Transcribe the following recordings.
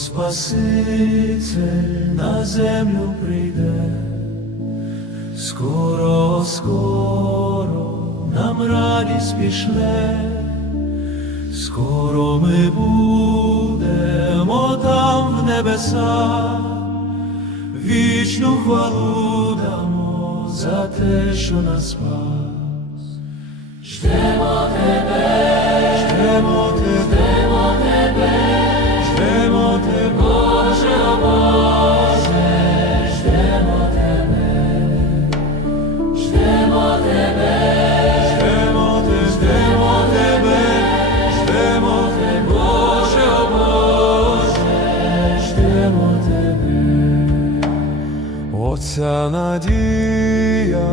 Спаситель на землю прийде, скоро, скоро нам радість пішле, скоро ми будемо там в небесах, вічну хвалу дамо за те, що нас спас. Оця надія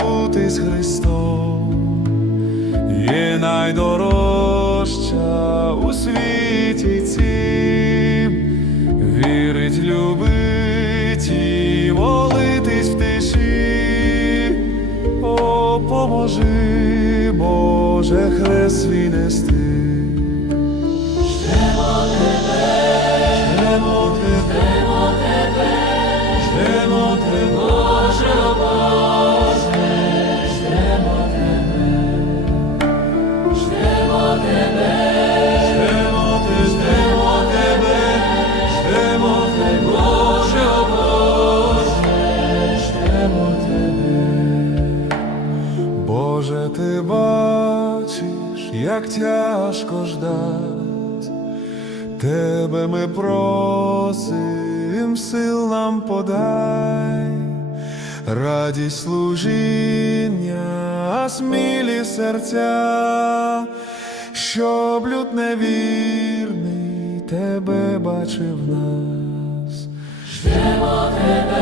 бути з Христом є найдорожча у світі цім, вірить, любить і молитись в тиші, о, поможи, Боже, хрест свій нести. Боже, ти бачиш, як тяжко ждать, тебе ми просим, сил нам подай, радість служіння, смілі серця, щоб люд невірний тебе бачив нас. Ждемо тебе,